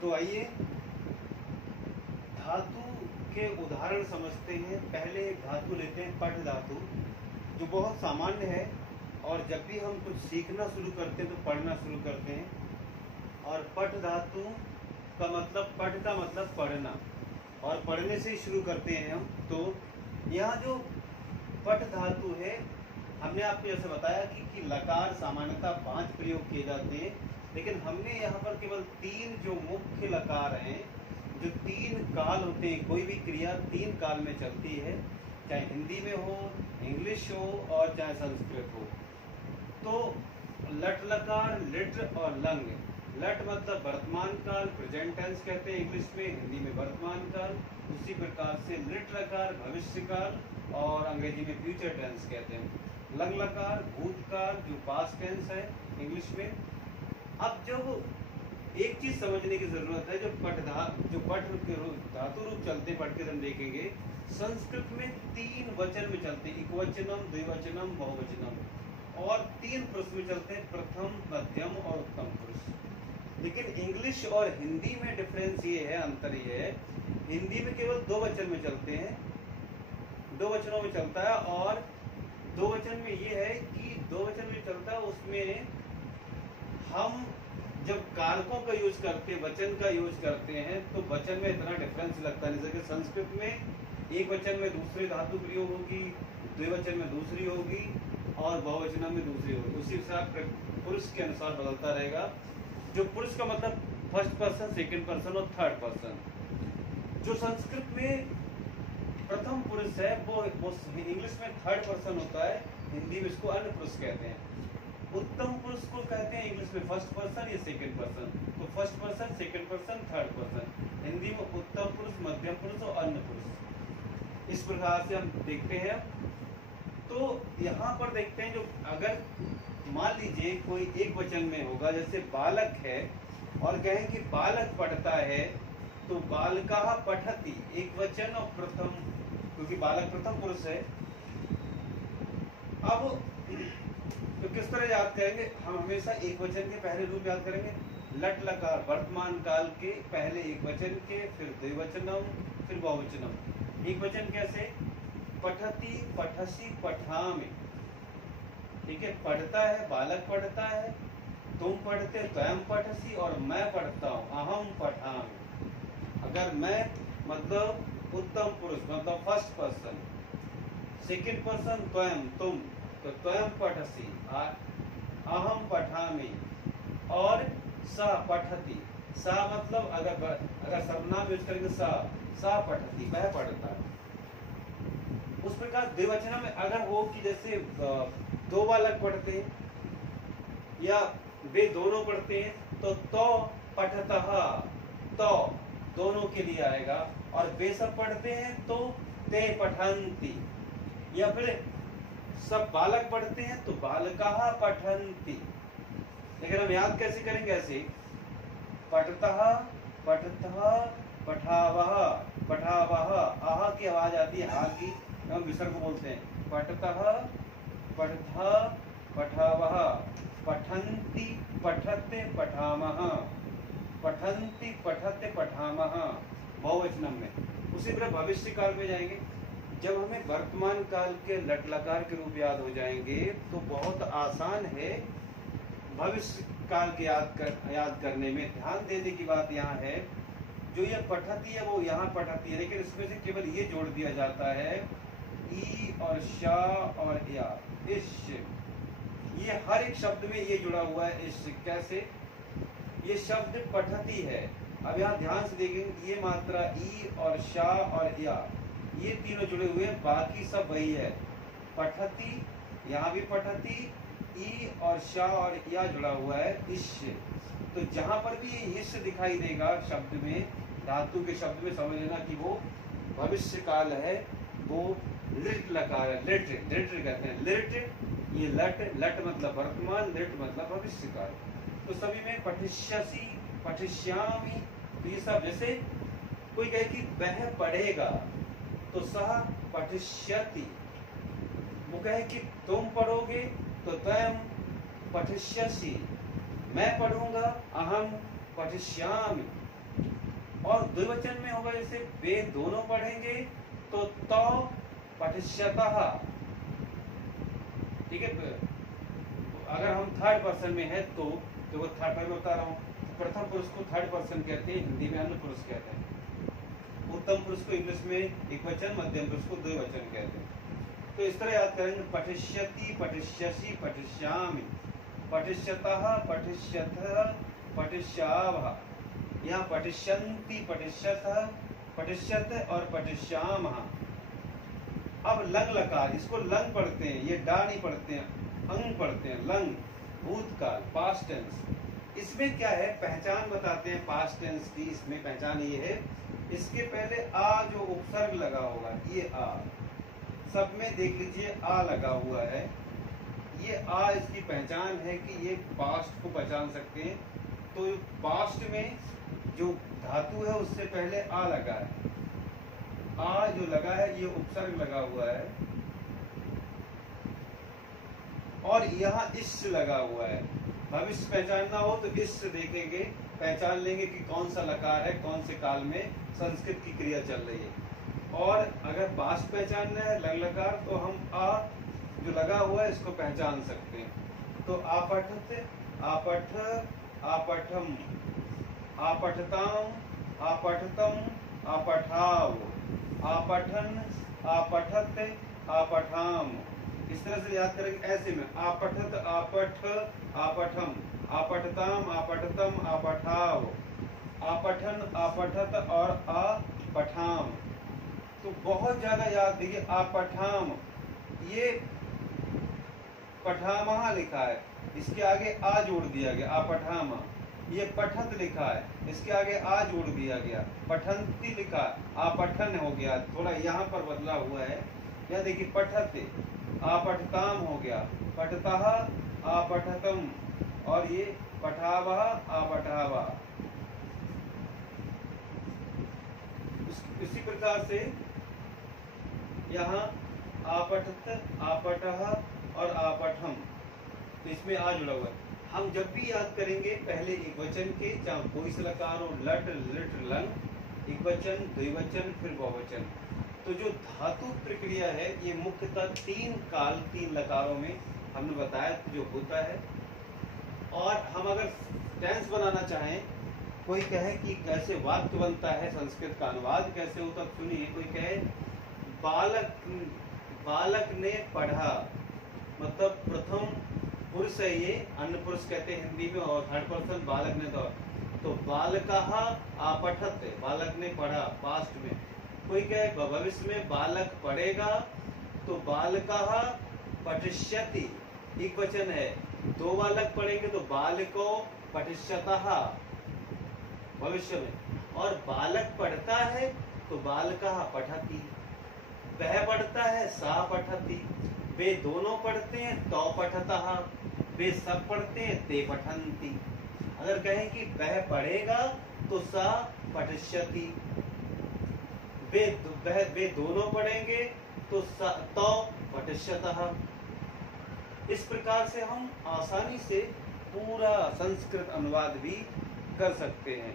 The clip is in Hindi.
तो आइए धातु के उदाहरण समझते हैं। पहले एक धातु लेते हैं पठ धातु, जो बहुत सामान्य है और जब भी हम कुछ सीखना शुरू करते हैं तो पढ़ना शुरू करते हैं। और पठ धातु का मतलब, पठ का मतलब पढ़ना, और पढ़ने से ही शुरू करते हैं हम। तो यहाँ जो पठ धातु है, हमने आपको जैसे बताया कि लकार सामान्यतः 5 प्रयोग किए जाते हैं, लेकिन हमने यहाँ पर केवल 3 जो मुख्य लकार हैं, जो 3 काल होते हैं। कोई भी क्रिया 3 काल में चलती है, चाहे हिंदी में हो, इंग्लिश हो और चाहे संस्कृत हो। तो लट लकार, लिट और लंग। लट मतलब वर्तमान काल, प्रेजेंट टेंस कहते हैं इंग्लिश में, हिंदी में वर्तमान काल। उसी प्रकार से लिट लकार भविष्य काल और अंग्रेजी में फ्यूचर टेंस कहते हैं। लंग लकार भूतकाल, जो पास्ट टेंस है इंग्लिश में। अब जब एक चीज समझने की जरूरत है, जो पठ के धातु रूप चलते पढ़ के हम देखेंगे, संस्कृत में 3 वचन में चलते, एकवचनम, द्विवचनम, बहुवचनम, और 3 पुरुष में चलते हैं, प्रथम, मध्यम और उत्तम पुरुष। लेकिन इंग्लिश और हिंदी में डिफरेंस ये है, अंतर ये है, हिंदी में केवल 2 वचन में चलते हैं, 2 वचनों में चलता है। और 2 वचन में ये है कि 2 वचन में चलता है, उसमें हम जब कारकों का यूज करते हैं, वचन का यूज करते हैं, तो वचन में इतना डिफरेंस लगता नहीं। जैसे संस्कृत में एक वचन में दूसरी धातु प्रयोग होगी, द्विवचन में दूसरी होगी और बहुवचन में दूसरी होगी। उसी हिसाब पुरुष के अनुसार बदलता रहेगा। जो पुरुष का मतलब फर्स्ट पर्सन, सेकंड पर्सन और थर्ड पर्सन। जो संस्कृत में प्रथम पुरुष है वो इंग्लिश में थर्ड पर्सन होता है, हिंदी में इसको अन्य पुरुष कहते हैं। उत्तम पुरुष को कहते हैं इंग्लिश में फर्स्ट पर्सन या सेकंड पर्सन। तो first person, second person, third person. Hindi में उत्तम पुरुष, मध्यम पुरुष और अन्य पुरुष। इस प्रकार से हम देखते हैं। तो यहाँ पर देखते हैं, जो अगर मान लीजिए कोई एक वचन में होगा, जैसे बालक है और कहें कि बालक पढ़ता है, तो बालकाः पठति, एक वचन और प्रथम, क्योंकि बालक प्रथम पुरुष है। अब तो किस तरह याद करेंगे हम? हमेशा एक वचन के पहले रूप याद करेंगे। लट लकार वर्तमान काल के पहले एक वचन के, फिर द्विवचनम, फिर बहुवचनम। एक वचन कैसे? पठति, पठसि, पठामि। ठीक है, पढ़ता है, बालक पढ़ता है, तुम पढ़ते, स्वयं पठसी, और मैं पढ़ता हूँ, अहम पठामि। अगर मैं मतलब उत्तम पुरुष मतलब फर्स्ट पर्सन, सेकंड पर्सन स्वयं, तुम, तो स्वयं पठसी, अहम पठामि, और स पठति। सा मतलब अगर सर्वनाम यूज करेंगे, सा पठति, वह पढ़ता है। उस प्रकार द्विवचन में अगर हो कि जैसे 2 बालक पढ़ते हैं या वे दोनों पढ़ते हैं, तो पठतः, तो दोनों के लिए आएगा। और वे सब पढ़ते हैं तो ते पठन्ति। या फिर सब बालक पढ़ते हैं तो बालकाः पठन्ति। लेकिन हम याद कैसे करेंगे? ऐसे पठतः, पठतः, पठावः, पठावः। आह की आवाज आती है, आ की हम विसर्ग को बोलते हैं। पठतः, पठतः, पठावः, पठन्ति, पठते, पठामः, पठन्ति, पठते, पठामः, बहुवचनम में। उसी तरह भविष्य काल में जाएंगे। जब हमें वर्तमान काल के लट लकार के रूप याद हो जाएंगे तो बहुत आसान है भविष्य काल के याद करने में। ध्यान देने की बात यहाँ है, जो ये पठती है वो यहाँ पठती है, लेकिन इसमें से केवल ये जोड़ दिया जाता है, ई और शा और या, इश। ये हर एक शब्द में ये जुड़ा हुआ है। इश कैसे? ये शब्द पठती है। अब यहाँ ध्यान से देखेंगे, ये मात्रा ई और शा और या, ये तीनों जुड़े हुए हैं, बाकी सब वही है। पठती, यहाँ भी पठती, ई और शा और या जुड़ा हुआ है, इश। तो जहां पर भी ये इश दिखाई देगा शब्द में, धातु के शब्द में, समझ लेना कि वो भविष्य काल है, वो लिट लकार है। लिट, लिट कहते हैं, लिट। ये लट, लट मतलब वर्तमान, लिट मतलब भविष्य काल। तो सभी में पठिष्यसि, पठिष्यामि, तो ये सब, जैसे कोई कहे कि वह पढ़ेगा तो सह पठिष्यति। वो कहे कि तुम पढ़ोगे तो त्वं पठिष्यसि। मैं पढ़ूंगा, अहम पठिष्यामि। और द्विवचन में होगा जैसे वे दोनों पढ़ेंगे तो तौ पठिष्यतः। ठीक है, अगर हम थर्ड पर्सन में है तो वो थर्ड पर्सन बता रहा हूँ, प्रथम पुरुष को थर्ड पर्सन कहते हैं, हिंदी में अन्य पुरुष कहते हैं। उत्तम पुरुष को इंग्लिश में एकवचन, मध्यम पुरुष को द्विवचन कहते हैं। तो इस तरह याद करेंगे, पठिष्यति, पठिष्यसि, पठिष्यामि, पठिष्यतः, पठिष्यथः, पठिष्यावः। यहाँ पठिष्यन्ति, पठिष्यतः, पठिष्यत और पठिष्यामः। अब लंग लकार, इसको लंग पढ़ते हैं, ये डा नहीं पढ़ते हैं, अंग पढ़ते हैं। लंग भूतकाल, पास्ट टेंस। इसमें क्या है, पहचान बताते हैं पास्ट टेंस की। इसमें पहचान ये है, इसके पहले आ जो उपसर्ग लगा होगा, ये आ सब में देख लीजिए आ लगा हुआ है। ये आ इसकी पहचान है कि ये पास्ट को पहचान सकते हैं। तो पास्ट में जो धातु है उससे पहले आ लगा है, आ जो लगा है ये उपसर्ग लगा हुआ है, और यहाँ इष्ट लगा हुआ है। भविष्य पहचानना हो तो इष्ट देखेंगे, पहचान लेंगे कि कौन सा लकार है, कौन से काल में संस्कृत की क्रिया चल रही है। और अगर पास्ट पहचानना है लंग लकार, तो हम आ जो लगा हुआ है इसको पहचान सकते हैं। तो आपठत, आपठ, आपठम, आपठताम, आपठतम, आपठाव, आपठन, आपठत, आपठाम। इस तरह से याद करेंगे। ऐसे में आपठत, आपठ, आपठम, आपठताम, आपठतम, आपठाव, आपठन, आपठत और आपठाम। तो बहुत ज्यादा याद देखिए, आपठाम, ये पठामहा लिखा है, इसके आगे आ जोड़ दिया गया, आपठामा। ये पठत लिखा है, इसके आगे आ जोड़ दिया गया, पठंती लिखा, आपठन हो गया, थोड़ा यहाँ पर बदला हुआ है। यह देखिए पठत, आपठताम हो गया, पठतः, आपठतम, और ये पठावः, आपठावा। इसी प्रकार से यहाँ आपठत, आपठः और आपठम, तो इसमें आ जुड़ा हुआ है। हम जब भी याद करेंगे पहले एक वचन के, चाहे कोई सा लकार हो, लट, लिट, लंग, एक वचन, द्विवचन, फिर बहुवचन। तो जो धातु प्रक्रिया है ये मुख्यतः तीन काल, तीन लकारों में हमने बताया जो होता है। और हम अगर टेंस बनाना चाहें, कोई कहे कि कैसे वाक्य बनता है, संस्कृत का अनुवाद कैसे होता, सुनिए। कोई कहे बालक ने पढ़ा, मतलब प्रथम पुरुष है ये, अन्य पुरुष कहते हैं हिंदी में, और थर्ड पर्सन बालक ने। तो बालकः आपठत, बालक ने पढ़ा पास्ट में। कोई कहे भविष्य में बालक पढ़ेगा, तो बालकः पठिष्यति, एक वचन है। दो बालक पढ़ेंगे तो बालको पठिष्यतः भविष्य में। और बालक पढ़ता है तो बालकः पठति, वह पढ़ता है सा पठति, वे दोनों पढ़ते हैं तो पठतः, वे सब पढ़ते हैं ते पठन्ति। अगर कहें कि वह पढ़ेगा तो सा पठिष्यति, वे दोनों पढ़ेंगे तो पठिष्यतः। इस प्रकार से हम आसानी से पूरा संस्कृत अनुवाद भी कर सकते हैं।